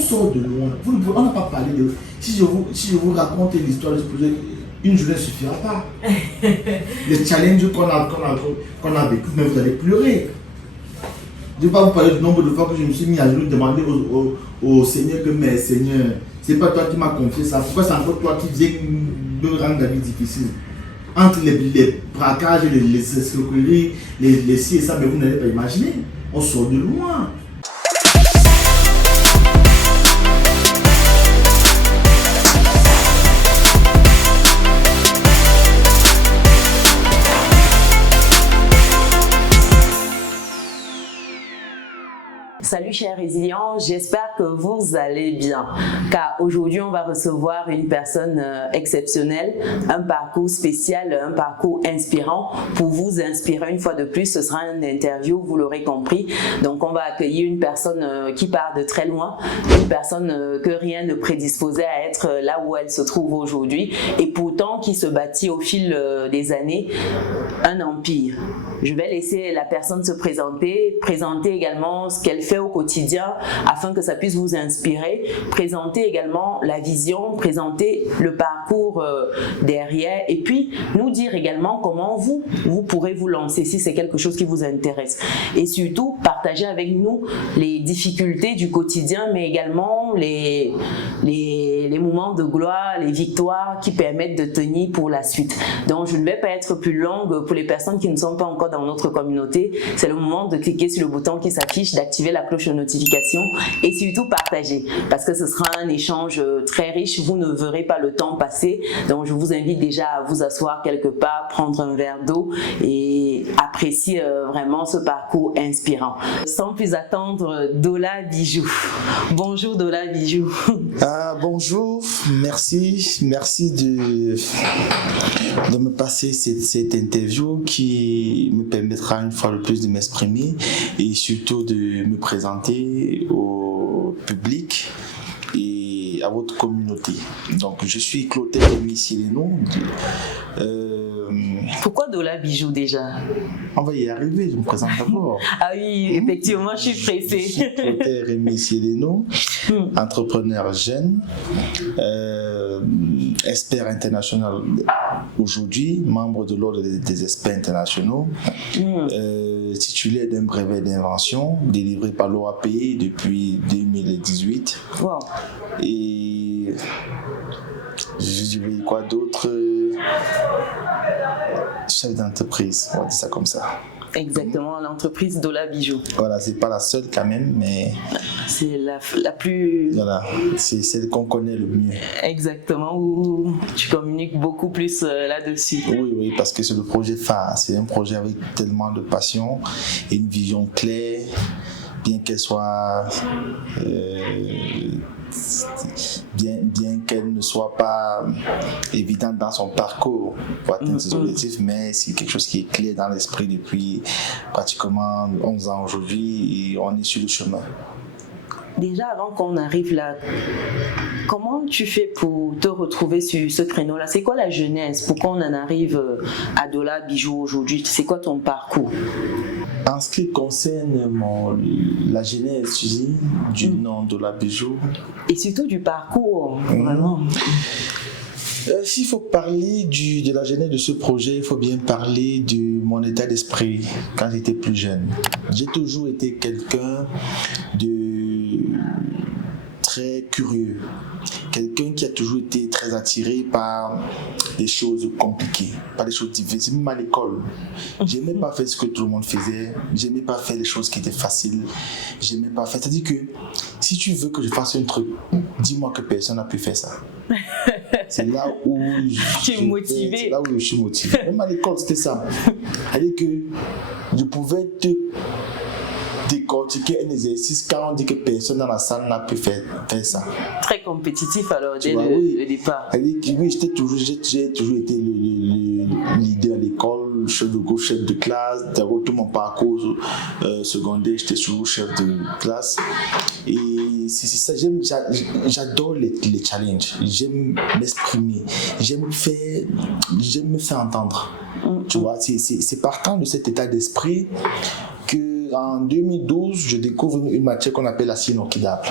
sort de loin. On n'a pas parlé de... Si je vous raconte l'histoire de ce projet, une journée ne suffira pas. Les challenges qu'on a vécu, mais vous allez pleurer. Je ne vais pas vous parler du nombre de fois que je me suis mis à genoux demander au Seigneur que, mais Seigneur, c'est pas toi qui m'as confié ça. Pourquoi c'est encore toi qui viens me rendre la vie difficile? Entre les braquages, les escroqueries, les ci et ça, mais vous n'allez pas imaginer. On sort de loin. Salut chers résilients, j'espère que vous allez bien, car aujourd'hui on va recevoir une personne exceptionnelle, un parcours spécial, un parcours inspirant pour vous inspirer une fois de plus. Ce sera une interview, vous l'aurez compris, donc on va accueillir une personne qui part de très loin, une personne que rien ne prédisposait à être là où elle se trouve aujourd'hui et pourtant qui se bâtit au fil des années un empire. Je vais laisser la personne se présenter également ce qu'elle fait au quotidien afin que ça puisse vous inspirer, présenter également la vision, présenter le parcours derrière et puis nous dire également comment vous pourrez vous lancer si c'est quelque chose qui vous intéresse et surtout partager avec nous les difficultés du quotidien mais également les moments de gloire, les victoires qui permettent de tenir pour la suite. Donc je ne vais pas être plus longue pour les personnes qui ne sont pas encore dans notre communauté. C'est le moment de cliquer sur le bouton qui s'affiche, d'activer la cloche de notification et surtout partager parce que ce sera un échange très riche. Vous ne verrez pas le temps passer. Donc je vous invite déjà à vous asseoir quelque part, prendre un verre d'eau et apprécier vraiment ce parcours inspirant. Sans plus attendre, Dola Bijou. Bonjour Dola Bijou. Bonjour, merci de me passer cette interview qui me permettra une fois de plus de m'exprimer et surtout de me présenter au public et à votre communauté. Donc je suis Clotaire Rémy Sileno. Pourquoi Dola Bijou déjà? On va y arriver, je me présente d'abord. Ah oui, effectivement, je suis pressée. Je suis Clotaire Rémy Sileno, entrepreneur jeune, expert international aujourd'hui, membre de l'ordre des experts internationaux, titulaire d'un brevet d'invention délivré par l'OAP depuis 2018. Wow. Et je dirais quoi d'autre? Chef d'entreprise, on va dire ça comme ça. Exactement, l'entreprise Dola Bijou. Voilà, c'est pas la seule quand même, mais... C'est la plus... Voilà, c'est celle qu'on connaît le mieux. Exactement, où tu communiques beaucoup plus là-dessus. Oui, parce que c'est le projet phare. C'est un projet avec tellement de passion et une vision claire, bien qu'elle soit... bien qu'elle ne soit pas évidente dans son parcours pour atteindre ses objectifs, mais c'est quelque chose qui est clair dans l'esprit depuis pratiquement 11 ans aujourd'hui et on est sur le chemin. Déjà, avant qu'on arrive là, comment tu fais pour te retrouver sur ce créneau-là? C'est quoi la genèse? Pourquoi on en arrive à Dola Bijou aujourd'hui? C'est quoi ton parcours? En ce qui concerne la genèse, tu dis, du nom Dola Bijou. Et surtout du parcours, vraiment. S'il faut parler de la genèse de ce projet, il faut bien parler de mon état d'esprit quand j'étais plus jeune. J'ai toujours été quelqu'un de très curieux, quelqu'un qui a toujours été très attiré par des choses compliquées, par des choses difficiles, même à l'école. J'aimais pas faire ce que tout le monde faisait, j'aimais pas faire les choses qui étaient faciles, j'aimais pas faire. C'est-à-dire que si tu veux que je fasse un truc, dis-moi que personne n'a pu faire ça. C'est là où tu es motivé. C'est là où je suis motivé. Même à l'école, c'était ça. C'est-à-dire que je pouvais te décortiquer un exercice quand on dit que personne dans la salle n'a pu faire ça. Très compétitif alors dès le départ. Oui, j'ai toujours été le leader à l'école, chef de groupe, chef de classe. D'abord, tout mon parcours secondaire, j'étais toujours chef de classe. Et c'est ça, j'adore les challenges. J'aime m'exprimer, j'aime me faire entendre. Tu vois, c'est partant de cet état d'esprit que en 2012, je découvre une matière qu'on appelle l'acier inoxydable.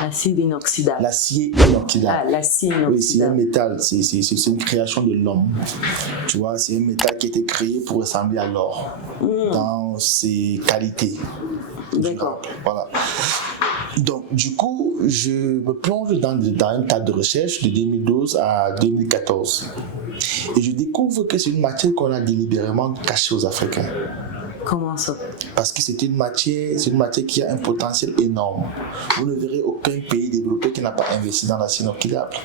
L'acier inoxydable. L'acier inoxydable. Ah, l'acier inoxydable. Oui, c'est un métal, c'est une création de l'homme. Tu vois, c'est un métal qui a été créé pour ressembler à l'or dans ses qualités. D'accord. Voilà. Donc, du coup, je me plonge dans un cadre de recherche de 2012 à 2014. Et je découvre que c'est une matière qu'on a délibérément cachée aux Africains. Comment ça? Parce que c'est une matière qui a un potentiel énorme. Vous ne verrez aucun pays développé qui n'a pas investi dans l'acier inoxydable.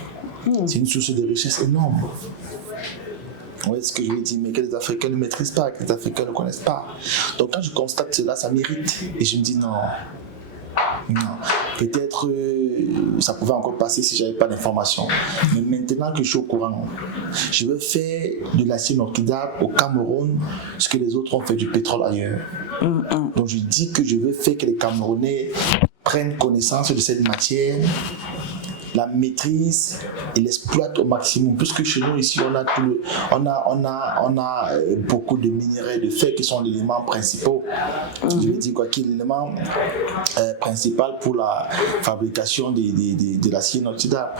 C'est une source de richesse énorme. Vous voyez ce que je veux dire, mais que les Africains ne maîtrisent pas, que les Africains ne connaissent pas. Donc quand je constate cela, ça m'irrite. Et je me dis non. Peut-être ça pouvait encore passer si je n'avais pas d'informations. Mais maintenant que je suis au courant, je veux faire de l'acier inoxydable au Cameroun ce que les autres ont fait du pétrole ailleurs. Donc je dis que je veux faire que les Camerounais prennent connaissance de cette matière, la maîtrise et l'exploitent au maximum. Puisque chez nous ici, on a beaucoup de minerais de fer qui sont les éléments principaux. Je veux dire quoi, qui est l'élément principal pour la fabrication de l'acier inoxydable.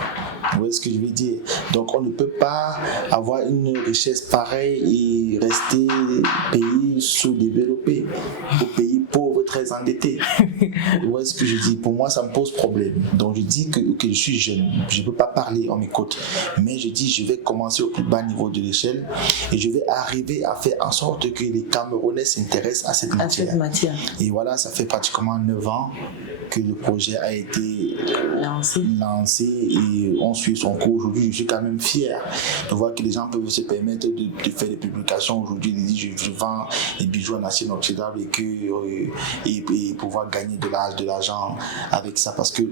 Vous voyez ce que je veux dire? Donc on ne peut pas avoir une richesse pareille et rester pays sous-développé, au pays pauvre, très endetté. Vous voyez ce que je dis? Pour moi, ça me pose problème. Donc je dis que je suis jeune, je ne peux pas parler, on m'écoute. Mais je dis, je vais commencer au plus bas niveau de l'échelle et je vais arriver à faire en sorte que les Camerounais s'intéressent à cette matière. Et voilà, ça fait pratiquement 9 ans que le projet a été lancé et on suit son cours. Aujourd'hui, je suis quand même fier de voir que les gens peuvent se permettre de faire des publications. Aujourd'hui, ils disent, je vends des bijoux en acier inoxydable et pouvoir gagner de l'argent avec ça. Parce que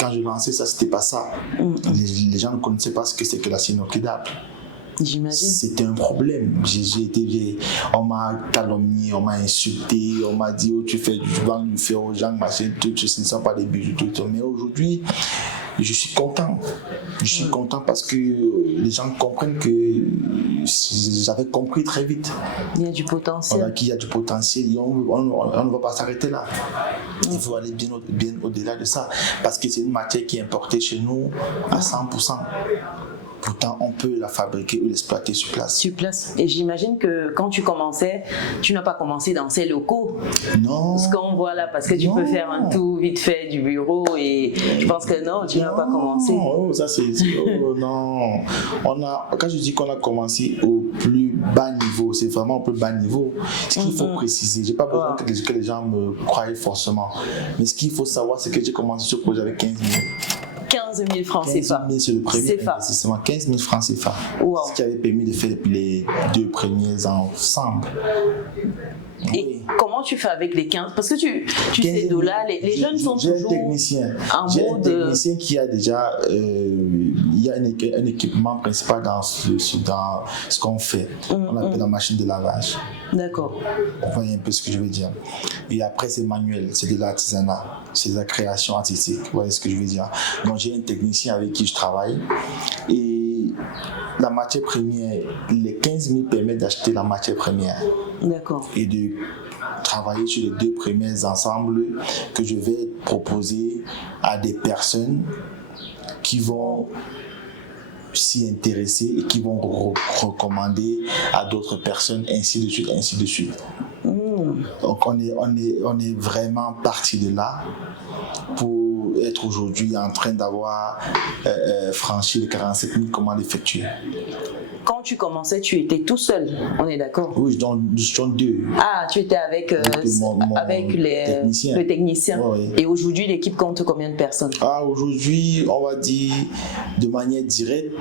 quand je lançais ça, c'était pas ça. Les gens ne connaissaient pas ce que c'est que l'acier inoxydable. J'imagine. C'était un problème. On m'a calomnié, on m'a insulté, on m'a dit tu vends du fer aux gens, machin, tout, ce ne sont pas des bijoux, tout. Mais aujourd'hui, je suis content. Je suis content parce que les gens comprennent que j'avais compris très vite. Il y a du potentiel. Voilà, qu'il y a du potentiel et on ne va pas s'arrêter là. Il faut aller bien au-delà de ça parce que c'est une matière qui est importée chez nous à 100%. Pourtant, on peut la fabriquer ou l'exploiter sur place. Sur place. Et j'imagine que quand tu commençais, tu n'as pas commencé dans ces locaux. Non. Ce qu'on voit là, parce que tu peux faire un tour vite fait du bureau et je pense que non, tu n'as pas commencé. Oh, ça c'est... non. Quand je dis qu'on a commencé au plus bas niveau, c'est vraiment au plus bas niveau. Ce qu'il faut préciser, j'ai pas besoin que les gens me croient forcément. Mais ce qu'il faut savoir, c'est que j'ai commencé ce projet avec 15 000. 15 000 francs CFA. 15 000, c'est le premier investissement. 15 000 francs CFA. Wow. Ce qui avait permis de faire les 2 premiers ensemble. Et comment tu fais avec les 15? Parce que tu sais, là, les jeunes sont toujours J'ai un technicien qui a déjà il y a un équipement principal dans ce qu'on fait. On appelle la machine de lavage. D'accord. Vous voyez un peu ce que je veux dire. Et après, c'est manuel, c'est de l'artisanat, c'est de la création artistique. Vous voyez ce que je veux dire. Donc, j'ai un technicien avec qui je travaille. Et la matière première, les 15 000 permettent d'acheter la matière première. D'accord. Et de travailler sur les 2 premiers ensembles que je vais proposer à des personnes qui vont s'y intéresser et qui vont recommander à d'autres personnes, ainsi de suite, ainsi de suite. Donc on est vraiment parti de là pour être aujourd'hui en train d'avoir franchi les 47 000 commandes effectuées. Quand tu commençais, tu étais tout seul, on est d'accord? Oui, nous étions 2. Ah, tu étais avec le technicien. Oui. Et aujourd'hui, l'équipe compte combien de personnes? Ah, aujourd'hui, on va dire de manière directe,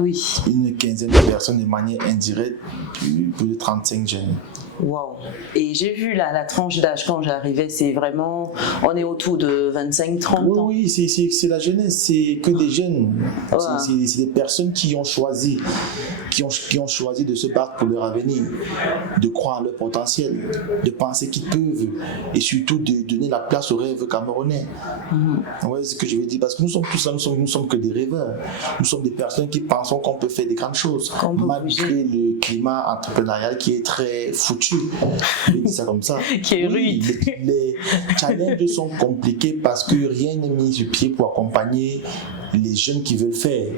oui, une quinzaine de personnes, de manière indirecte, plus de 35 jeunes. Wow. Et j'ai vu la tranche d'âge quand j'arrivais, c'est vraiment, on est autour de 25-30 ans. Oui, c'est la jeunesse, c'est que des jeunes. Ouais. C'est des personnes qui ont choisi qui ont choisi de se battre pour leur avenir, de croire en leur potentiel, de penser qu'ils peuvent et surtout de donner la place aux rêves camerounais. Vous voyez ce que je veux dire? Parce que nous sommes tous là, nous sommes que des rêveurs. Nous sommes des personnes qui pensons qu'on peut faire des grandes choses, malgré le climat entrepreneurial qui est très foutu. Je vais dire ça comme ça. Qui est rude. Les challenges sont compliqués parce que rien n'est mis sur pied pour accompagner les jeunes qui veulent faire.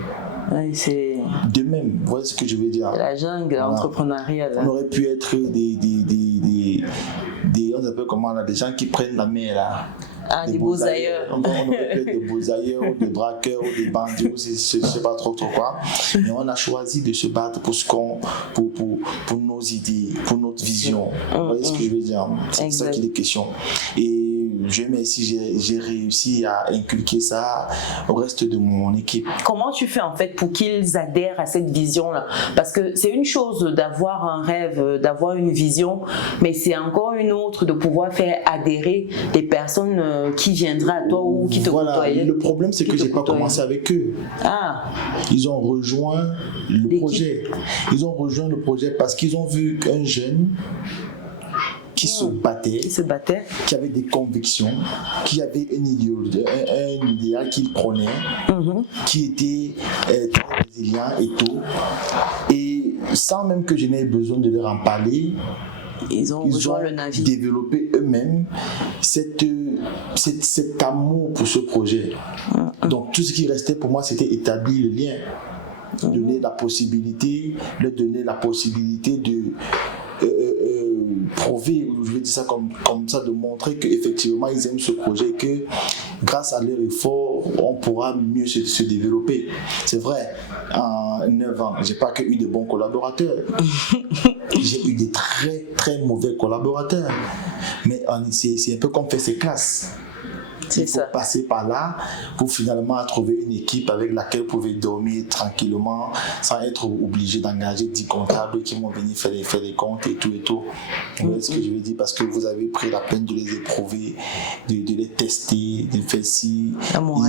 Oui, c'est de même, vous voyez ce que je veux dire? la jungle entrepreneuriale. On aurait pu être on appelle comment là, des gens qui prennent la mer là. Ah, des beaux ailleurs. On aurait pu être des beaux ailleurs, ou des braqueurs, ou des bandits, ou je ne sais pas trop quoi. Mais on a choisi de se battre pour nos idées, pour notre vision. Vous voyez ce que je veux dire? C'est ça qu'il est question. Et Dieu merci, j'ai réussi à inculquer ça au reste de mon équipe. Comment tu fais en fait pour qu'ils adhèrent à cette vision-là? Parce que c'est une chose d'avoir un rêve, d'avoir une vision, mais c'est encore une autre de pouvoir faire adhérer des personnes qui viendraient à toi ou qui te côtoyaient. Le problème, c'est que je n'ai pas commencé avec eux. Ah. Ils ont rejoint le projet. Ils ont rejoint le projet parce qu'ils ont vu qu'un jeune qui se battait, qui avait des convictions, qui avait un idéal qu'il prenait, qui était très résilient et tout. Et sans même que je n'aie besoin de leur en parler, ils ont développé eux-mêmes cet amour pour ce projet. Donc tout ce qui restait pour moi, c'était établir le lien, donner la possibilité, leur donner la possibilité de prouver, je vais dire ça comme ça, de montrer qu'effectivement ils aiment ce projet et que grâce à leur effort, on pourra mieux se développer. C'est vrai, en 9 ans, je n'ai pas que eu de bons collaborateurs. J'ai eu des très très mauvais collaborateurs. Mais c'est un peu comme faire ses classes. Il faut passer par là pour finalement trouver une équipe avec laquelle vous pouvez dormir tranquillement sans être obligé d'engager 10 comptables qui vont venir faire les comptes et tout. Vous voyez ce que je veux dire? Parce que vous avez pris la peine de les éprouver, de les tester, de faire si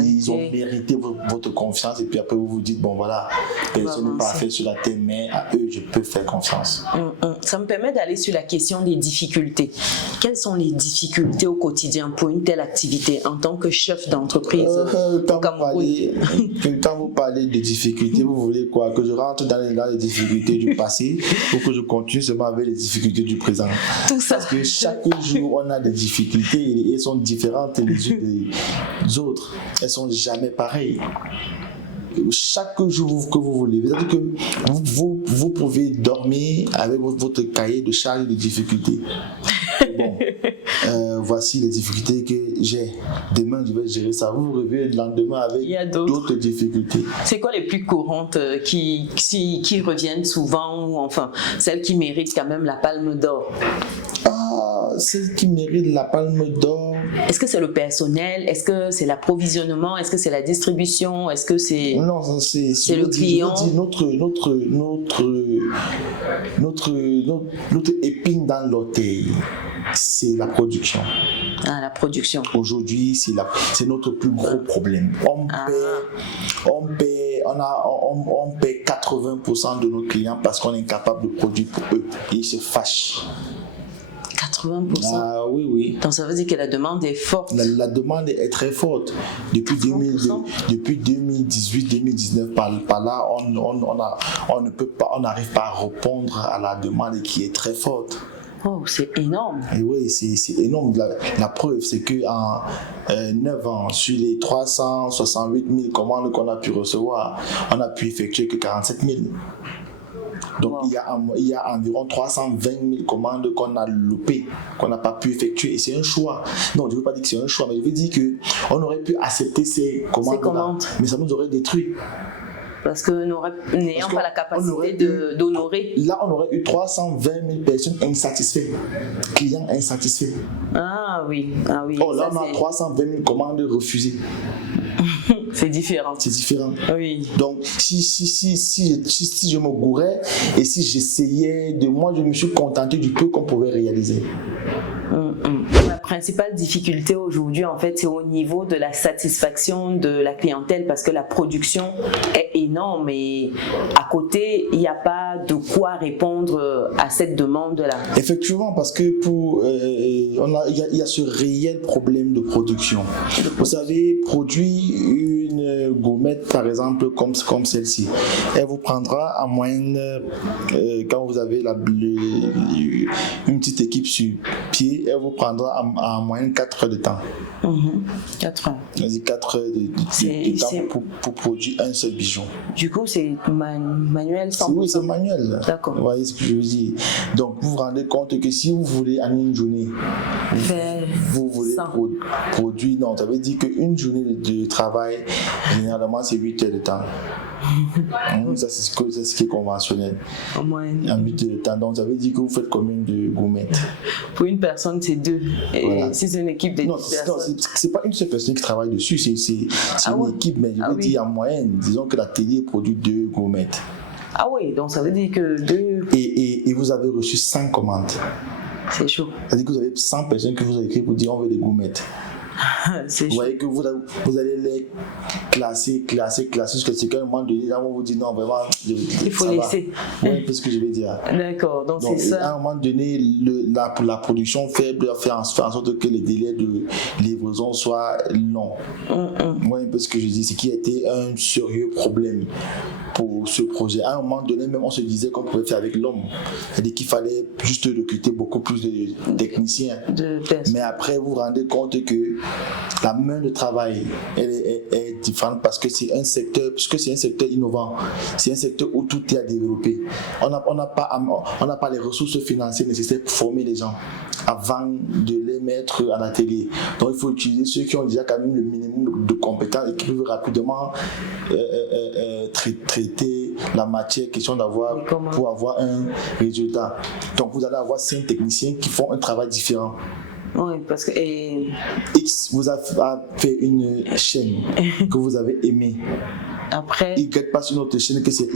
ils ont mérité votre confiance et puis après vous vous dites bon voilà, personne n'est parfait sur la terre mais à eux je peux faire confiance. Ça me permet d'aller sur la question des difficultés. Quelles sont les difficultés au quotidien pour une telle activité en tant que chef d'entreprise au Cameroun? Quand vous parlez de difficultés, vous voulez quoi? Que je rentre dans les difficultés du passé ou que je continue seulement avec les difficultés du présent? Tout ça. Parce que chaque jour, on a des difficultés et elles sont différentes les unes des autres. Elles ne sont jamais pareilles. Chaque jour que vous voulez, c'est-à-dire que vous pouvez dormir avec votre cahier de charge de difficultés. Bon, voici les difficultés que j'ai. Demain, je vais gérer ça. Vous vous réveillez le lendemain avec d'autres difficultés. C'est quoi les plus courantes qui reviennent souvent ou enfin celles qui méritent quand même la palme d'or? Celles qui méritent la palme d'or. Est-ce que c'est le personnel? Est-ce que c'est l'approvisionnement? Est-ce que c'est la distribution? Est-ce que c'est le client? Notre épine dans l'orteil, c'est la production. Ah, la production. Aujourd'hui, c'est notre plus gros problème. On paie 80% de nos clients parce qu'on est incapable de produire pour eux. Et ils se fâchent. 80%. Ah oui. Donc ça veut dire que la demande est forte. La demande est très forte. Depuis 2018-2019, par là, on n'arrive pas à répondre à la demande qui est très forte. Oh, c'est énorme. Et oui, c'est énorme. La preuve, c'est qu'en 9 ans, sur les 368 000 commandes qu'on a pu recevoir, on n'a pu effectuer que 47 000. Donc il y a environ 320 000 commandes qu'on a loupées, qu'on n'a pas pu effectuer. Et c'est un choix. Non, je ne veux pas dire que c'est un choix, mais je veux dire qu'on aurait pu accepter ces commandes, mais ça nous aurait détruit. Parce que n'ayant pas la capacité d'honorer. Là, on aurait eu 320 000 personnes insatisfaites, clients insatisfaits. Ah oui. Oh, là, on a 320 000 commandes refusées. C'est différent. Oui. Donc, si je me gourais et si j'essayais moi, je me suis contenté du peu qu'on pouvait réaliser. principale difficulté aujourd'hui, en fait, c'est au niveau de la satisfaction de la clientèle parce que la production est énorme et à côté, il n'y a pas de quoi répondre à cette demande-là. Effectivement, parce que il y a ce réel problème de production. Vous savez, produire une gourmette, par exemple, comme celle-ci, elle vous prendra en moyenne, quand vous avez une petite équipe sur pied, elle vous prendra en moyenne 4 heures de temps. 4 heures. Vas-y, 4 heures de temps pour produire un seul bijou. Du coup, c'est manuel 100%. Oui, c'est manuel. D'accord. Vous voyez ce que je veux dire. Donc, vous vous rendez compte que si vous voulez en une journée, vous voulez produire, non, ça veut dire qu'une journée de travail, généralement, c'est 8 heures de temps. Ça, c'est ce qui est conventionnel. En moyenne. En 8 heures de temps. Donc, ça veut dire que vous faites combien de gourmettes? Pour une personne, c'est 2. Et voilà. si c'est une équipe de 10 personnes. Non, c'est pas une seule personne qui travaille dessus, c'est une équipe, mais je veux dire en moyenne, disons que l'atelier produit 2 gourmettes. Ah oui, donc ça veut dire que 2. Et vous avez reçu 100 commandes. C'est chaud. Ça veut dire que vous avez 100 personnes qui vous ont écrit pour dire on veut des gourmettes. Vous voyez que vous allez les classer jusqu'à un moment donné, là, on vous dit non, vraiment, il faut laisser. Oui, c'est ce que je vais dire. D'accord, donc c'est ça. À un moment donné, la production faible fait en sorte que les délais de livraison soient longs. Oui, parce que je dis, ce qui a été un sérieux problème pour ce projet. À un moment donné, même on se disait qu'on pouvait faire avec l'homme. C'est-à-dire qu'il fallait juste recruter beaucoup plus de techniciens. Mais après, vous vous rendez compte que la main de travail elle est différente parce que c'est un secteur innovant, c'est un secteur où tout est à développer. On n'a pas les ressources financières nécessaires pour former les gens avant de les mettre à l'atelier. Donc il faut utiliser ceux qui ont déjà quand même le minimum de compétences et qui peuvent rapidement traiter la matière, question pour avoir un résultat. Donc vous allez avoir 5 techniciens qui font un travail différent. Oui, parce que X vous a fait une chaîne que vous avez aimée. Après, Y passe une autre chaîne que c'est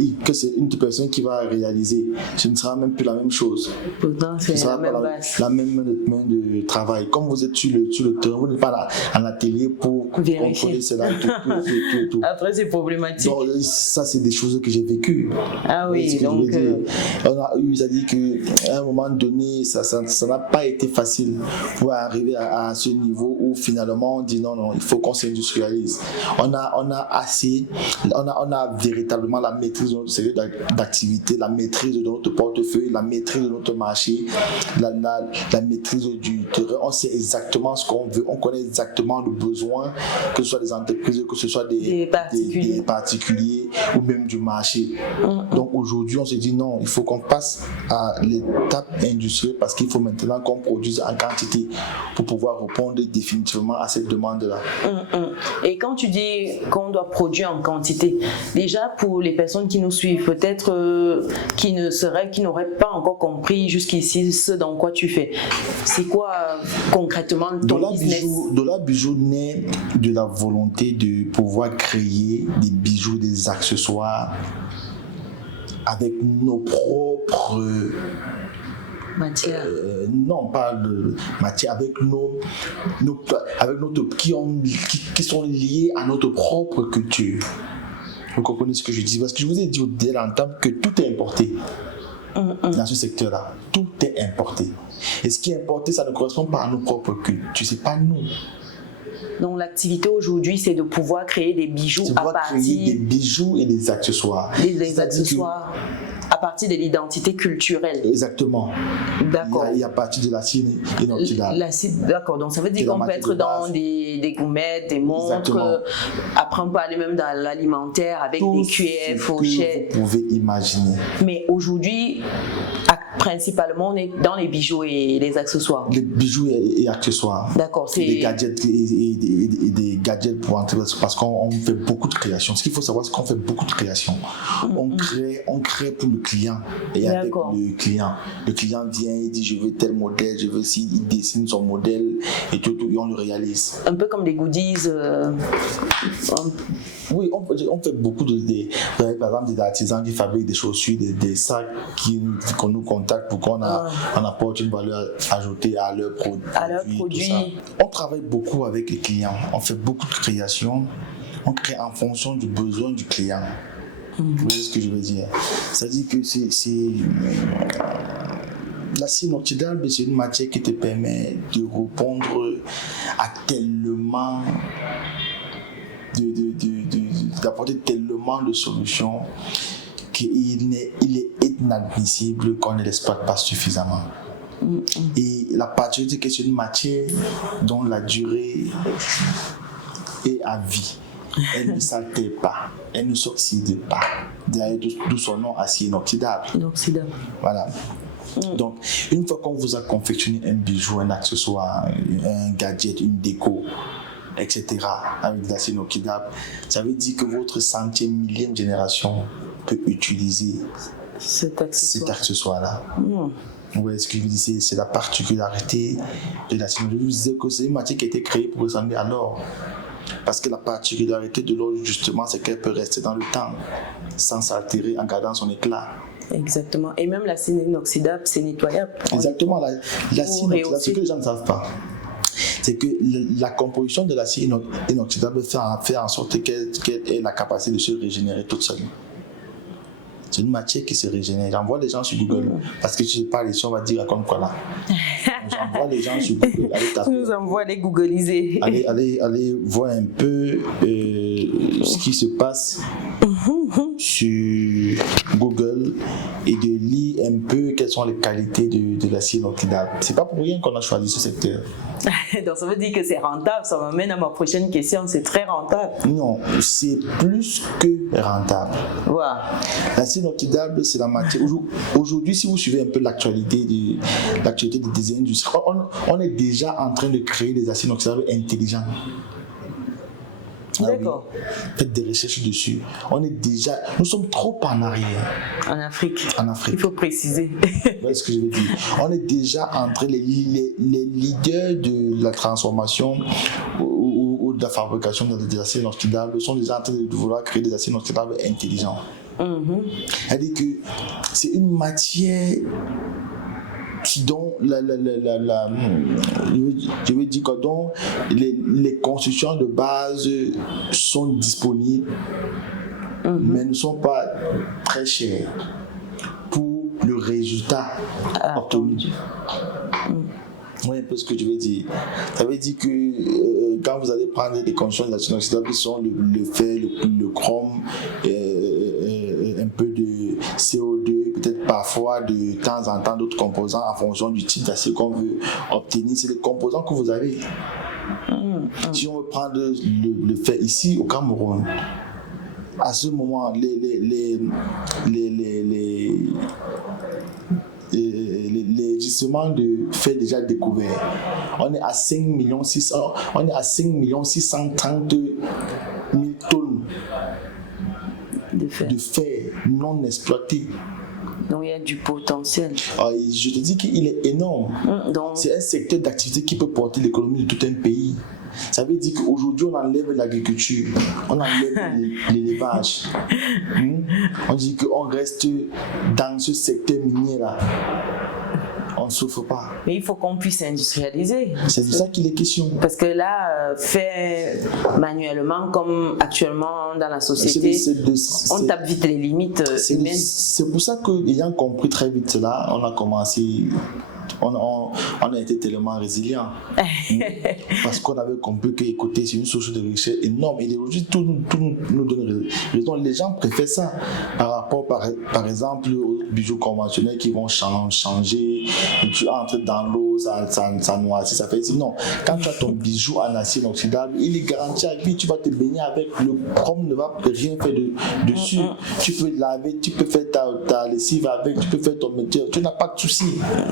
une personne qui va réaliser. Ce ne sera même plus la même chose. Pourtant, c'est la même base. La même main de travail. Comme vous êtes sur le terrain, vous n'êtes pas là en atelier pour contrôler cela. Tout. Après, c'est problématique. Donc, ça, c'est des choses que j'ai vécues. Ah oui, donc. On a eu, ça dit qu'à un moment donné, ça n'a pas été facile pour arriver à ce niveau où finalement on dit non, il faut qu'on s'industrialise. On a véritablement la maîtrise de notre secteur d'activité, la maîtrise de notre portefeuille, la maîtrise de notre marché, la maîtrise du terrain. On sait exactement ce qu'on veut, on connaît exactement le besoin, que ce soit des entreprises, que ce soit des particuliers ou même du marché. Donc aujourd'hui, on se dit non, il faut qu'on passe à l'étape industrielle parce qu'il faut maintenant qu'on produise en quantité pour pouvoir répondre définitivement à cette demande-là. Et quand tu dis qu'on doit produire en quantité, déjà pour les personnes qui nous suivent, peut-être qui n'auraient pas encore compris jusqu'ici ce dans quoi tu fais, c'est quoi concrètement ton business? Dola Bijou naît de la volonté de pouvoir créer des bijoux, des accessoires avec nos propres matière. Non, pas de matière, avec qui sont liés à notre propre culture. Vous comprenez ce que je dis? Parce que je vous ai dit dès l'entame que tout est importé dans ce secteur-là. Tout est importé. Et ce qui est importé, ça ne correspond pas à nos propres cultures. C'est pas nous. Donc l'activité aujourd'hui, c'est de pouvoir créer des bijoux créer des bijoux et des accessoires. Des accessoires à partir de l'identité culturelle. Exactement. D'accord. Il y a partir de la signe d'accord. Donc ça veut dire qu'on peut être dans des gourmettes, des montres. Exactement. Après, on peut aller même dans l'alimentaire avec des cuillères, fourchettes. Vous pouvez imaginer. Mais aujourd'hui, principalement, on est dans les bijoux et les accessoires. Les bijoux et accessoires. D'accord. C'est des gadgets et des gadgets pour entrer parce qu'on fait beaucoup de créations. Ce qu'il faut savoir, c'est qu'on fait beaucoup de créations. On crée pour le client et avec le client. Le client vient et dit je veux tel modèle, je veux ci, il dessine son modèle et tout et on le réalise. Un peu comme des goodies. Oui, on fait beaucoup par exemple des artisans qui fabriquent des chaussures, des sacs qu'on nous contacte spectacle pour qu'on apporte une valeur ajoutée à leurs produits. Tout ça. On travaille beaucoup avec les clients, on fait beaucoup de création, on crée en fonction du besoin du client. Vous voyez ce que je veux dire? C'est-à-dire que l'acier inoxydable, c'est une matière qui te permet de répondre à tellement d'apporter tellement de solutions qu'il est inadmissible qu'on ne l'exploite pas suffisamment. Et la particularité, c'est que c'est une matière dont la durée est à vie. Elle ne s'altère pas, elle ne s'oxyde pas. D'ailleurs, d'où son nom, acier inoxydable. Voilà. Donc, une fois qu'on vous a confectionné un bijou, un accessoire, un gadget, une déco, etc., avec de l'acier inoxydable, ça veut dire que votre centième, millième génération peut utiliser cet accessoire-là. Vous voyez ce que je vous dis, c'est la particularité de l'acier inoxydable. Je vous disais que c'est une matière qui a été créée pour ressembler à l'or. Parce que la particularité de l'or, justement, c'est qu'elle peut rester dans le temps sans s'altérer en gardant son éclat. Exactement. Et même l'acier inoxydable, c'est nettoyable. Exactement. L'acier inoxydable, ce que les gens ne savent pas, c'est que la composition de l'acier inoxydable fait en sorte qu'elle ait la capacité de se régénérer toute seule. C'est une matière qui se régénère. J'envoie les gens sur Google parce que je ne sais pas ici, on va dire raconte quoi là. J'envoie les gens sur Google. Tu nous envoies les googliser. Allez voir un peu ce qui se passe sur Google et de lire un peu quelles sont les qualités de l'acier inoxydable. C'est pas pour rien qu'on a choisi ce secteur. Donc ça veut dire que c'est rentable. Ça m'amène à ma prochaine question. C'est très rentable. Non, c'est plus que rentable. Voilà. L'acier inoxydable, c'est la matière. Aujourd'hui, si vous suivez un peu l'actualité des industries, on est déjà en train de créer des aciers inoxydables intelligents. D'accord. Faites des recherches dessus. Nous sommes trop en arrière. En Afrique. Il faut préciser. Voilà ce que je veux dire. On est déjà entre les leaders de la transformation ou de la fabrication des aciers inoxydables sont déjà en train de vouloir créer des aciers inoxydables intelligents. C'est-à-dire que c'est une matière dont je veux dire que dont les constructions de base sont disponibles, mais ne sont pas très chères pour le résultat obtenu. Vous voyez un peu ce que je veux dire. Ça veut dire que quand vous allez prendre des constructions d'acier inoxydable qui sont le fer, le chrome, un peu de CO2, peut-être parfois de temps en temps d'autres composants en fonction du type d'acier qu'on veut obtenir, c'est les composants que vous avez. Si on veut prendre le fer ici au Cameroun, à ce moment, les gisements de fer déjà découverts, on est à 5 630 000 tonnes de fer non exploité. Donc il y a du potentiel. Je te dis qu'il est énorme. C'est un secteur d'activité qui peut porter l'économie de tout un pays. Ça veut dire qu'aujourd'hui on enlève l'agriculture, on enlève l'élevage. On dit qu'on reste dans ce secteur minier là. On ne souffre pas. Mais il faut qu'on puisse industrialiser. C'est de ça qu'il est question. Parce que là, fait manuellement, comme actuellement dans la société, on tape vite les limites humaines. C'est pour ça que, ayant compris très vite cela, on a commencé. On a été tellement résilients parce qu'on avait compris que écoutez, c'est une source de richesse énorme et aujourd'hui tout nous donne raison. Les gens préfèrent ça par rapport par exemple aux bijoux conventionnels qui vont changer et tu entres dans l'eau, ça noircit, ça fait non. Quand tu as ton bijou en acier inoxydable, il est garanti à vie, tu vas te baigner avec, le chrome ne va rien faire dessus. Tu peux laver, tu peux faire ta lessive avec, tu peux faire ton métier, tu n'as pas de souci.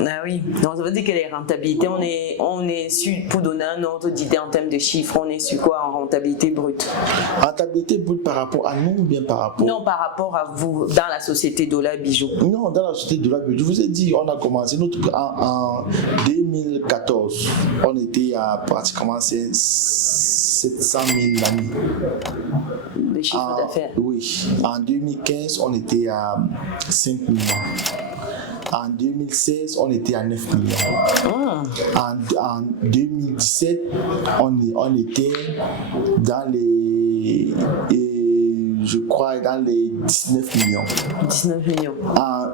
Ah oui. Donc ça veut dire que les rentabilités, on est sur, pour donner un ordre d'idée en termes de chiffres, on est sur quoi en rentabilité brute? Rentabilité brute par rapport à nous ou bien par rapport? Non, par rapport à vous, dans la société Dola Bijou. Non, dans la société Dola Bijou. Je vous ai dit, on a commencé en 2014. On était à pratiquement 700 000 amis. Le chiffre d'affaires? Oui. En 2015, on était à 5 millions. En 2016, on était à 9 millions. En 2017, on était dans les... je crois dans les 19 millions. 19 millions. En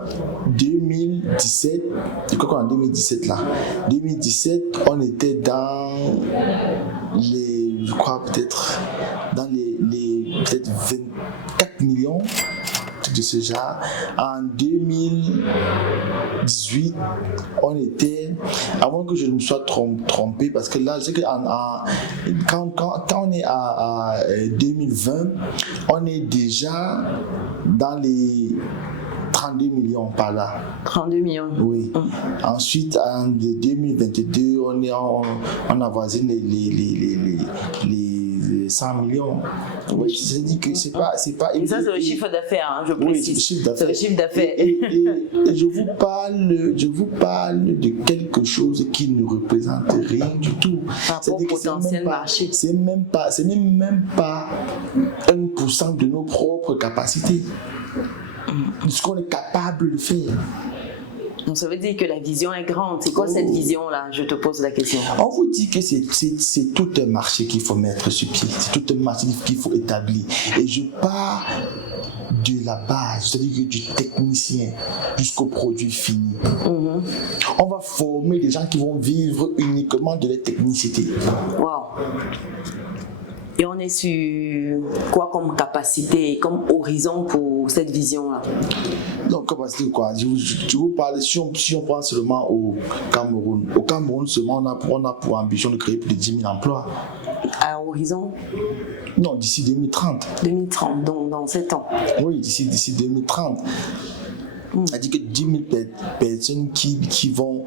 2017, je crois qu'en 2017 là, 2017, on était dans les, je crois peut-être dans les peut-être 24 millions de ce genre. En 2018, on était, à moins que je ne me sois trompé, parce que là, je sais que quand on est à 2020, on est déjà dans les 32 millions par là. 32 millions. Oui. Ensuite, en 2022, on avoisine les 100 millions. Oui, je dis que c'est pas. Et ça, c'est le chiffre d'affaires, hein, je précise. Oui, c'est le chiffre d'affaires. Et je vous parle de quelque chose qui ne représente rien du tout. Par rapport au potentiel marché. C'est même pas 1% de nos propres capacités. Ce qu'on est capable de faire. Donc ça veut dire que la vision est grande. C'est quoi cette vision-là? Je te pose la question. On vous dit que c'est tout un marché qu'il faut mettre sur pied. C'est tout un marché qu'il faut établir. Et je pars de la base, c'est-à-dire du technicien jusqu'au produit fini. On va former des gens qui vont vivre uniquement de la technicité. Wow. Et on est sur quoi comme capacité, comme horizon pour cette vision-là? Donc, capacité quoi? Je vous parle, si on prend seulement au Cameroun. Au Cameroun seulement, on a pour ambition de créer plus de 10 000 emplois. À horizon? Non, d'ici 2030. 2030, donc dans 7 ans. Oui, d'ici 2030. C'est-à-dire que 10 000 personnes qui vont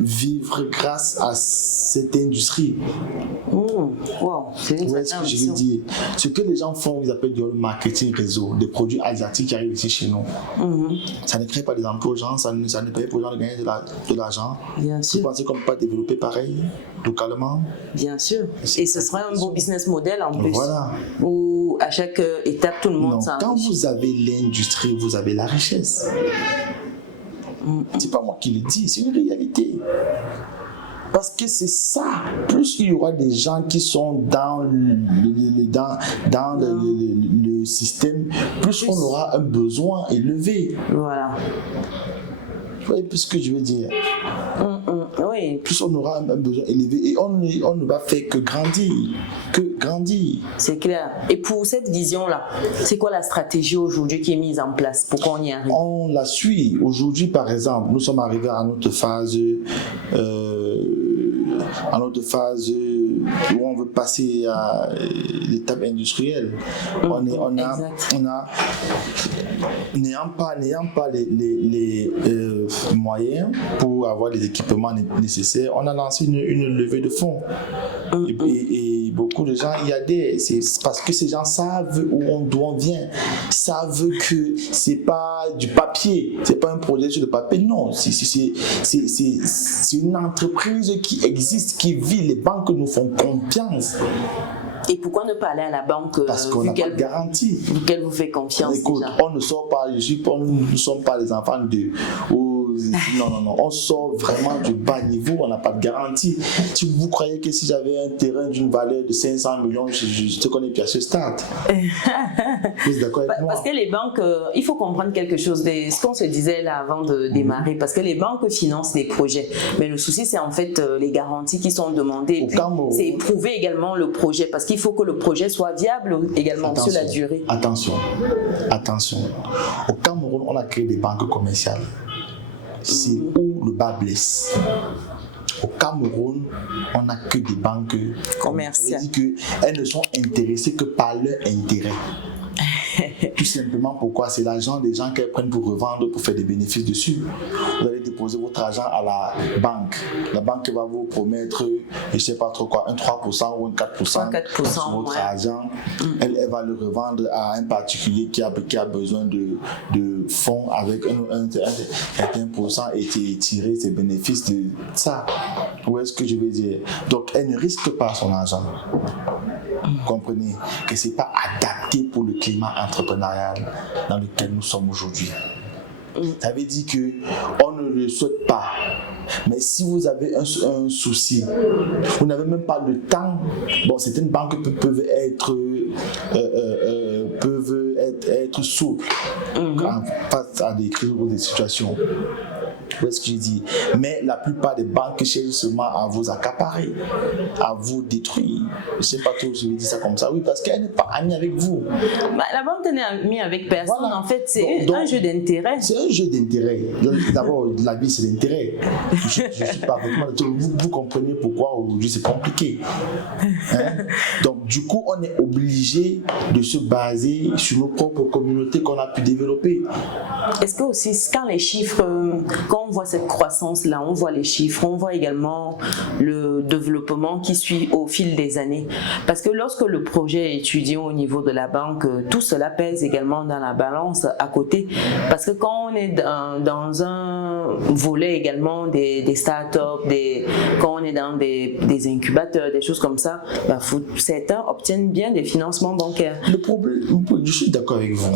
vivre grâce à cette industrie. Wow, c'est une ce que je veux dire. Ce que les gens font, ils appellent du marketing réseau, des produits asiatiques qui arrivent ici chez nous. Ça ne crée pas des emplois aux gens, ça ne permet pas aux gens de gagner de l'argent. Bien sûr. Vous pensez qu'on ne peut pas développer pareil, localement? Bien sûr. Et ce serait un beau business model en plus. Voilà. Où à chaque étape, tout le monde s'enrichit. Quand vous avez l'industrie, vous avez la richesse. C'est pas moi qui le dis, c'est une réalité. Parce que c'est ça. Plus il y aura des gens qui sont dans le système, plus on aura un besoin élevé. Voilà. Vous voyez ce que je veux dire? Oui. Plus on aura un besoin élevé et on ne va faire que grandir. C'est clair. Et pour cette vision-là, c'est quoi la stratégie aujourd'hui qui est mise en place pour qu'on y arrive? On la suit. Aujourd'hui, par exemple, nous sommes arrivés à notre phase où on veut passer à l'étape industrielle. N'ayant pas les moyens pour avoir les équipements nécessaires, on a lancé une levée de fonds. Et beaucoup de gens y adhèrent. C'est parce que ces gens savent d'où on vient, savent que c'est pas du papier, c'est pas un projet sur le papier, non, c'est une entreprise qui existe, qui vit. Les banques nous font confiance. Et pourquoi ne pas aller à la banque? Parce qu'on n'a pas de garantie. Vu qu'elle vous fait confiance. Écoute, déjà. On ne sort pas, nous ne sommes pas les enfants de... Non, on sort vraiment du bas niveau, on n'a pas de garantie. Si vous croyez que si j'avais un terrain d'une valeur de 500 millions, je te connais plus à ce stade. Vous êtes d'accord avec moi? Parce que les banques, il faut comprendre quelque chose de ce qu'on se disait là avant de démarrer, parce que les banques financent des projets, mais le souci c'est en fait les garanties qui sont demandées, et puis c'est prouver également le projet, parce qu'il faut que le projet soit viable également sur la durée. Attention. Au Cameroun, on a créé des banques commerciales. C'est où le bas blesse. Au Cameroun, on n'a que des banques commerciales. Ça veut dire qu'elles ne sont intéressées que par leur intérêt. Tout simplement pourquoi? C'est l'argent des gens qu'elles prennent pour revendre, pour faire des bénéfices dessus. Vous allez déposer votre argent à la banque. La banque va vous promettre, je ne sais pas trop quoi, un 3% ou un 4% sur votre argent. Elle va le revendre à un particulier qui a besoin de fonds avec un certain pourcent et tirer ses bénéfices de ça. Où est-ce que je veux dire? Donc, elle ne risque pas son argent. Vous comprenez que ce n'est pas adapté pour le climat entrepreneurial dans lequel nous sommes aujourd'hui. Ça veut dire qu'on ne le souhaite pas. Mais si vous avez un souci, vous n'avez même pas le temps. Bon, certaines banques peuvent être souples face à des crises ou des situations. Où est-ce que je dis? Mais la plupart des banques cherchent seulement à vous accaparer, à vous détruire. Je ne sais pas trop si je vais dire ça comme ça. Oui, parce qu'elle n'est pas amie avec vous. La banque n'est amie avec personne. Voilà. En fait, c'est un jeu d'intérêt. C'est un jeu d'intérêt. D'abord, la vie, c'est l'intérêt. Je suis parfaitement. Vous comprenez pourquoi aujourd'hui c'est compliqué. Hein? Donc, du coup, on est obligé de se baser sur nos propres communautés qu'on a pu développer. Est-ce que aussi, quand les chiffres, quand on voit cette croissance-là, on voit les chiffres, on voit également le développement qui suit au fil des années. Parce que lorsque le projet est étudié au niveau de la banque, tout cela pèse également dans la balance à côté. Parce que quand on est dans un volet également des startups, quand on est dans des incubateurs, des choses comme ça, certains obtiennent bien des financements bancaires. Le problème, je suis d'accord avec vous.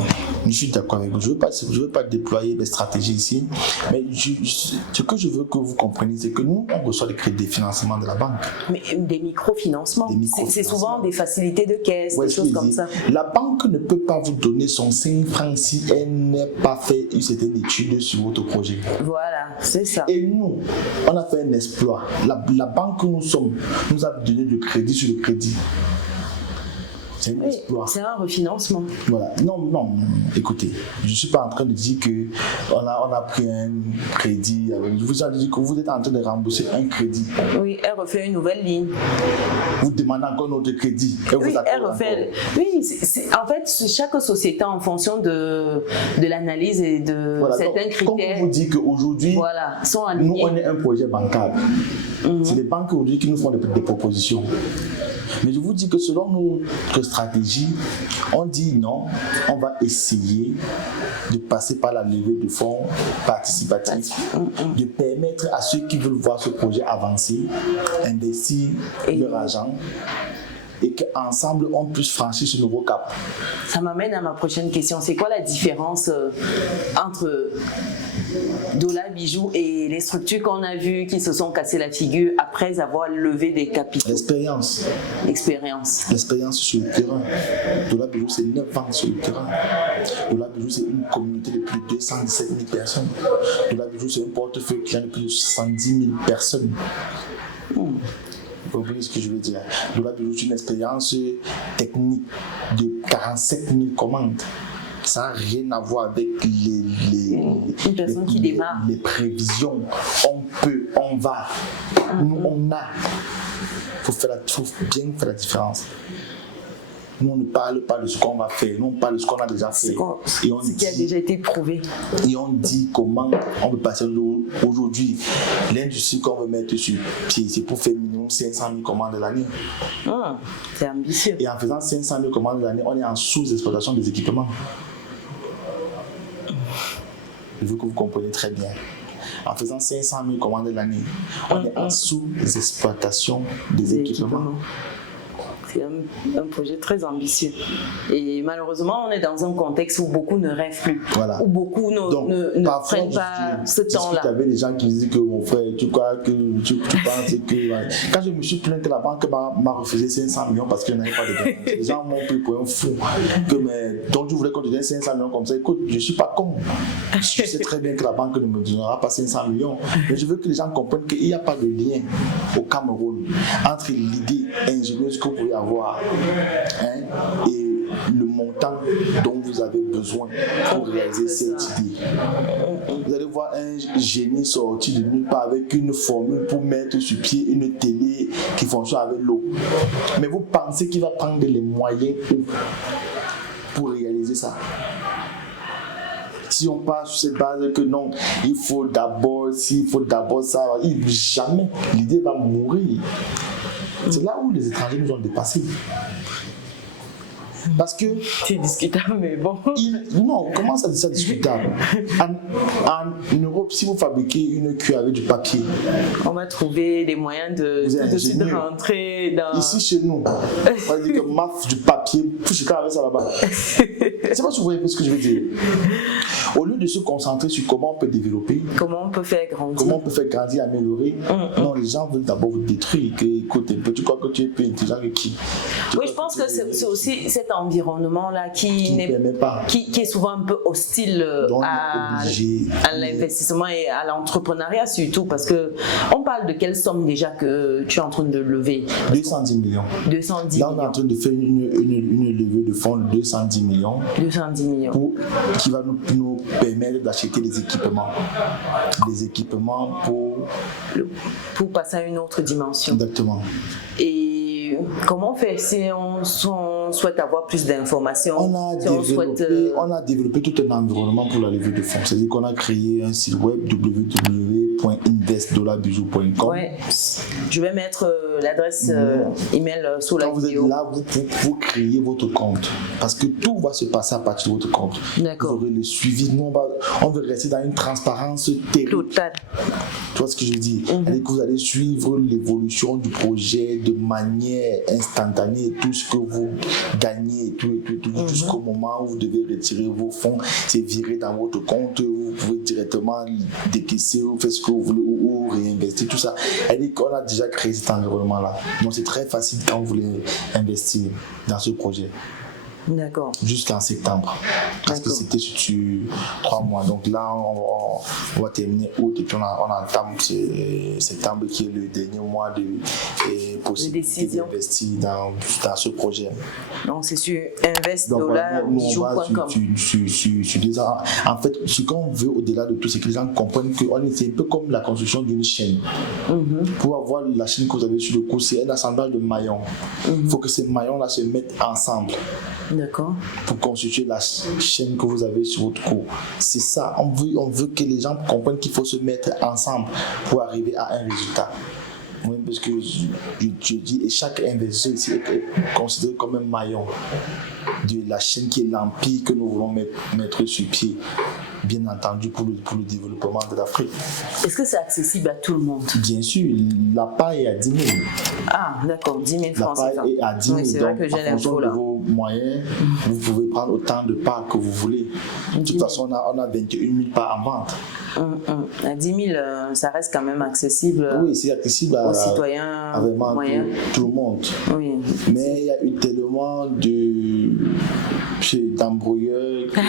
Je ne veux pas déployer des stratégies ici, mais ce que je veux que vous compreniez, c'est que nous, on reçoit des crédits de financement de la banque. Mais des microfinancements. C'est souvent des facilités de caisse, des choses comme ça. La banque ne peut pas vous donner son 5 francs si elle n'a pas fait une certaine étude sur votre projet. Voilà, c'est ça. Et nous, on a fait un exploit. La banque que nous sommes nous a donné du crédit sur le crédit. C'est un exploit. C'est un refinancement. Voilà. Non, écoutez, je ne suis pas en train de dire qu'on a pris un crédit. Je vous ai dit que vous êtes en train de rembourser un crédit. Oui, elle refait une nouvelle ligne. Vous demandez encore notre crédit. Oui, elle refait. Oui, en fait, chaque société, en fonction de l'analyse et de certains critères. Comme on vous dit qu'aujourd'hui, sont nous, on est un projet bancable. C'est les banques aujourd'hui qui nous font des propositions. Mais je vous dis que selon notre stratégie, on dit non, on va essayer de passer par la levée de fonds participatifs, de permettre à ceux qui veulent voir ce projet avancer, investir leur argent et qu'ensemble on puisse franchir ce nouveau cap. Ça m'amène à ma prochaine question. C'est quoi la différence entre Dola Bijou et les structures qu'on a vues qui se sont cassées la figure après avoir levé des capitaux? L'expérience. L'expérience sur le terrain. Dola Bijou, c'est 9 ans sur le terrain. Dola Bijou, c'est une communauté de plus de 217 000 personnes. Dola Bijou, c'est un portefeuille client de plus de 70 000 personnes. Vous comprenez ce que je veux dire? Dola Bijou, c'est une expérience technique de 47 000 commandes. Ça n'a rien à voir avec une personne qui démarre. Les prévisions. On va. Nous, on a. Il faut bien faire la différence. Nous, on ne parle pas de ce qu'on va faire. Nous, on parle de ce qu'on a déjà fait. Ce qui a déjà été prouvé. Et on dit comment on peut passer aujourd'hui. L'industrie qu'on veut mettre sur pied, c'est pour faire minimum 500 000 commandes de l'année. C'est ambitieux. Et en faisant 500 000 commandes de l'année, on est en sous-exploitation des équipements. Je veux que vous compreniez très bien. En faisant 500 000 commandes de l'année, on est en sous-exploitation des équipements. C'est un projet très ambitieux. Et malheureusement, on est dans un contexte où beaucoup ne rêvent plus. Voilà. Où beaucoup ne prennent pas ce temps-là. Il y avait des gens qui disaient que mon frère, tu crois que tu penses que. Quand je me suis plaint que la banque m'a refusé 500 millions parce que je n'avais pas de garantie, les gens m'ont pris pour un fou. Donc tu voulais qu'on te donne 500 millions comme ça. Écoute, je ne suis pas con. Je sais très bien que la banque ne me donnera pas 500 millions. Mais je veux que les gens comprennent qu'il n'y a pas de lien au Cameroun entre l'idée ingénieuse que vous pouvez avoir et le montant dont vous avez besoin pour réaliser cette idée. Vous allez voir un génie sorti de nulle part avec une formule pour mettre sur pied une télé qui fonctionne avec l'eau. Mais vous pensez qu'il va prendre les moyens pour réaliser ça? Si on part sur cette base que non, il faut d'abord ça, jamais l'idée va mourir. C'est là où les étrangers nous ont dépassés. Parce que... C'est discutable, mais bon. Non, comment ça c'est discutable? En Europe, si vous fabriquez une cuir avec du papier, on va trouver des moyens de suite rentrer dans... Ici, chez nous, on va dire que maf du papier, tout ce qu'on avec ça là-bas. C'est pas si vous voyez ce que je veux dire. Au lieu de se concentrer sur comment on peut développer, comment on peut faire grandir, améliorer, non, les gens veulent d'abord vous détruire. Écoute, un peu, tu crois que tu es plus intelligent que qui? Oui, je pense que c'est aussi cet environnement-là qui est souvent un peu hostile à l'investissement et à l'entrepreneuriat surtout, parce que on parle de quelle somme déjà que tu es en train de lever? 210 millions. 210 Là, on est en train de faire une levée de fonds de 210 millions. 210 millions. Qui va nous permettre d'acheter des équipements. Des équipements pour passer à une autre dimension. Exactement. Et comment on fait si on souhaite avoir plus d'informations? On a développé tout un environnement pour la levée de fonds. C'est-à-dire qu'on a créé un site web www.invest-bijou.com. Ouais. Je vais mettre l'adresse email sous la vidéo. Vous êtes là, vous créez votre compte. Parce que tout va se passer à partir de votre compte. D'accord. Vous aurez le suivi. Nous, on veut rester dans une transparence terrible. Totale. Tu vois ce que je dis? Que vous allez suivre l'évolution du projet de manière instantanée. Tout ce que vous gagnez, jusqu'au moment où vous devez retirer vos fonds, c'est viré dans votre compte. Vous pouvez directement décaisser ou faire ce que vous voulez ou réinvestir, tout ça. Elle qu'on a déjà créé cet environnement-là. Donc c'est très facile quand vous voulez investir dans ce projet. D'accord. Jusqu'en septembre. Parce que c'était sur 3 mois. Donc là, on va terminer août et puis on entame septembre qui est le dernier mois de possibilité d'investir dans ce projet. Donc c'est sur invest-bijou.com. Sur des ans. En fait, ce qu'on veut au-delà de tout, c'est que les gens comprennent que c'est un peu comme la construction d'une chaîne. Pour avoir la chaîne que vous avez sur le cou, c'est un assemblage de maillons. Il faut que ces maillons-là se mettent ensemble. D'accord. Pour constituer la chaîne que vous avez sur votre cou. C'est ça, on veut que les gens comprennent qu'il faut se mettre ensemble pour arriver à un résultat. Oui, parce que je dis, et chaque investisseur ici est considéré comme un maillon de la chaîne qui est l'empire que nous voulons mettre sur pied, bien entendu pour le développement de l'Afrique. Est-ce que c'est accessible à tout le monde? Bien sûr, la part est à 10 000. Ah, d'accord, 10 000 francs. La part est à 10 000. Oui, c'est donc, vrai que j'ai en fonction de vos moyens, vous pouvez prendre autant de parts que vous voulez. De toute façon, on a 21 000 parts en vente. À 10 000, ça reste quand même accessible. Oui, c'est accessible aux citoyens moyens. Tout le monde. Oui. Mais il y a eu tellement d'embrouilleurs que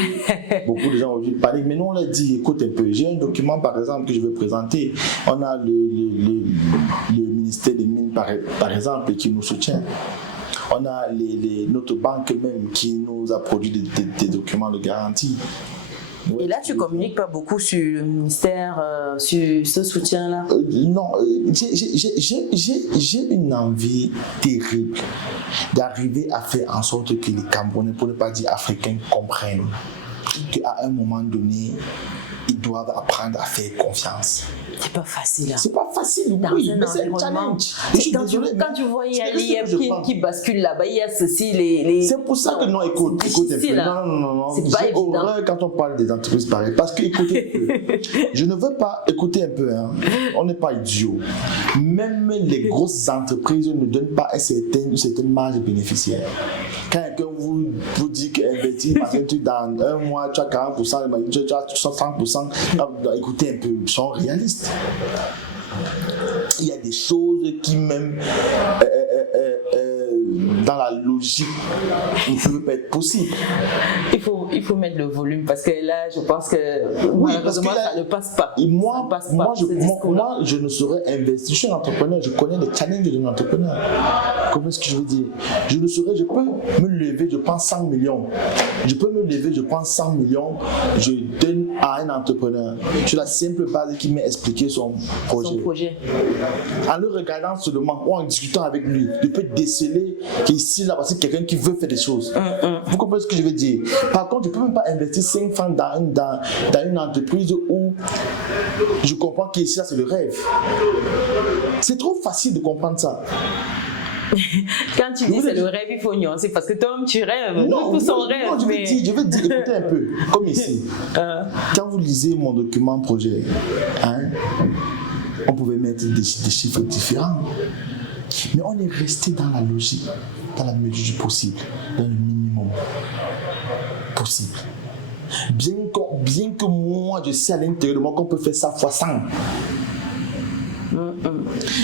beaucoup de gens aujourd'hui paniquent. Mais nous, on leur dit, écoute un peu, j'ai un document par exemple que je vais présenter. On a le ministère des Mines par exemple qui nous soutient. On a notre banque même qui nous a produit des documents de garantie. Et là, tu communiques pas beaucoup sur le ministère, sur ce soutien-là? Non, j'ai une envie terrible d'arriver à faire en sorte que les Camerounais, pour ne pas dire africains, comprennent qu'à un moment donné, ils doivent apprendre à faire confiance. C'est pas facile. Hein. C'est pas facile, oui, mais c'est un challenge. Quand tu vois, il y a l'IM qui bascule là-bas, il y a ceci, C'est pour ça que non, écoute un peu. Non. C'est pas évident. Horreur quand on parle des entreprises pareilles. Parce que, écoutez un peu, je ne veux pas écouter un peu, hein. On n'est pas idiots. Même les grosses entreprises ne donnent pas une certaine marge bénéficiaire. Quand quelqu'un vous dit qu'investir, parce que dans un mois, tu as 40%, tu as 60%, écoutez un peu, ils sont réalistes. Il y a des choses qui même dans la logique ne peuvent pas être possibles. Il faut mettre le volume parce que là je pense que malheureusement ça ne passe pas. Et moi, je ne saurais investir. Je suis un entrepreneur, je connais les challenges d'un entrepreneur. Comment est-ce que je veux dire? Je peux me lever, je prends 100 millions. Je peux me lever, je prends 100 millions, je donne à un entrepreneur sur la simple base qui m'a expliqué son projet. En le regardant seulement ou en discutant avec lui, je peux déceler qu'ici, là, c'est quelqu'un qui veut faire des choses. Vous comprenez ce que je veux dire? Par contre, je ne peux même pas investir 5 francs dans une entreprise où je comprends qu'ici, là, c'est le rêve. C'est trop facile de comprendre ça. Quand tu dis c'est le rêve, il faut nuancer parce que toi, tu rêves. Non, tout son rêve. Non, je veux dire, écoutez un peu, comme ici. Quand vous lisez mon document projet, hein, on pouvait mettre des chiffres différents. Mais on est resté dans la logique, dans la mesure du possible, dans le minimum possible. Bien que moi, je sais à l'intérieur de moi qu'on peut faire ça fois 100.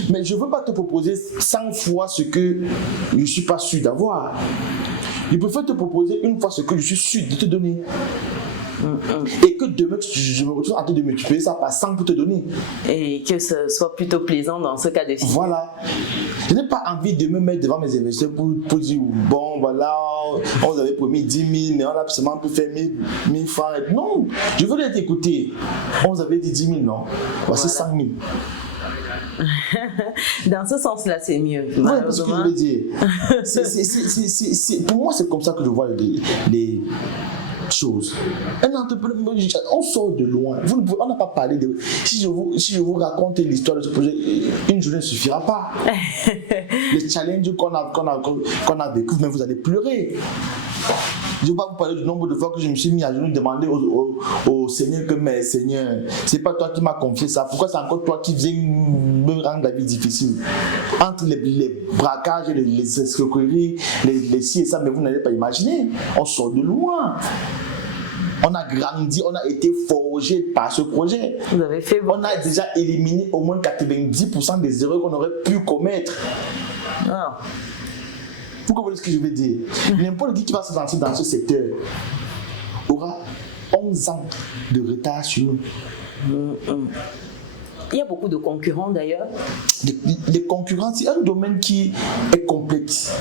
Mais je ne veux pas te proposer 100 fois ce que je ne suis pas sûr d'avoir. Je préfère te proposer une fois ce que je suis sûr de te donner. Et que demain, je me retrouve en train de multiplier ça par 100 pour te donner. Et que ce soit plutôt plaisant dans ce cas de figure. Voilà. Je n'ai pas envie de me mettre devant mes investisseurs pour dire, bon, voilà, on vous avait promis 10 000, mais on a seulement pu faire 1000 francs. Non, je veux les écouter. On vous avait dit 10 000, non. Voici 100 000. Dans ce sens-là, c'est mieux. Oui, parce que je veux dire. Pour moi, c'est comme ça que je vois les choses. Un entrepreneur, on sort de loin. On n'a pas parlé de. Si je vous raconte l'histoire de ce projet, une journée ne suffira pas. Les challenges qu'on a vécu, mais vous allez pleurer. Je ne vais pas vous parler du nombre de fois que je me suis mis à genoux demander au Seigneur que, mais Seigneur, c'est pas toi qui m'as confié ça. Pourquoi c'est encore toi qui viens me rendre la vie difficile? Entre les braquages, les escroqueries, les ci et ça, mais vous n'allez pas imaginer. On sort de loin. On a grandi, on a été forgé par ce projet. Vous avez fait on a déjà éliminé au moins 90% des erreurs qu'on aurait pu commettre. Ah. Vous comprenez ce que je veux dire? N'importe qui va se lancer dans ce secteur aura 11 ans de retard sur nous. Il y a beaucoup de concurrents d'ailleurs. Les concurrents, c'est un domaine qui est complexe.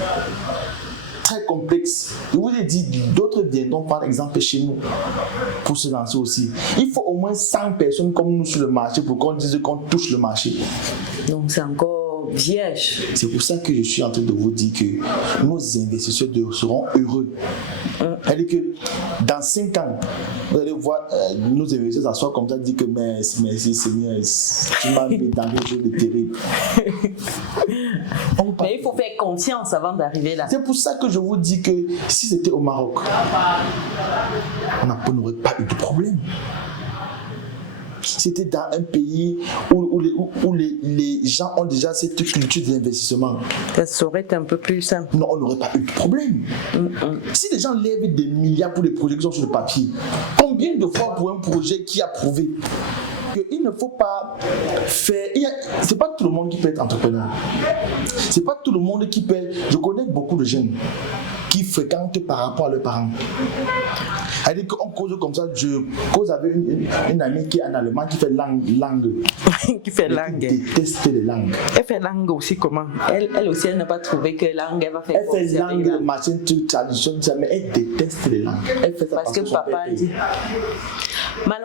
Très complexe. Je vous ai dit, d'autres viendront par exemple chez nous pour se lancer aussi. Il faut au moins 100 personnes comme nous sur le marché pour qu'on dise qu'on touche le marché. Donc c'est encore vierge. C'est pour ça que je suis en train de vous dire que nos investisseurs seront heureux. C'est-à-dire que dans 5 ans, vous allez voir nos investisseurs s'asseoir comme ça, dire que merci Seigneur, tu m'as mis dans des choses de terribles. Mais il faut faire confiance avant d'arriver là. C'est pour ça que je vous dis que si c'était au Maroc, on n'aurait pas eu de problème. C'était dans un pays où les gens ont déjà cette culture d'investissement. Ça aurait été un peu plus simple. Non, on n'aurait pas eu de problème. Si les gens lèvent des milliards pour les projets qui sont sur le papier, combien de fois pour un projet qui a prouvé qu'il ne faut pas faire... C'est pas tout le monde qui peut être entrepreneur. C'est pas tout le monde qui peut... Je connais beaucoup de jeunes qui fréquentent par rapport à leurs parents. Elle dit qu'on cause comme ça. Je cause avec une amie qui est en allemand qui fait langue. Qui fait langue. Elle déteste les langues. Elle fait langue aussi comment? Elle aussi, elle n'a pas trouvé que langue, elle va faire. Elle fait langue, machin, tradition, mais elle déteste les langues. Elle fait ça parce que papa dit.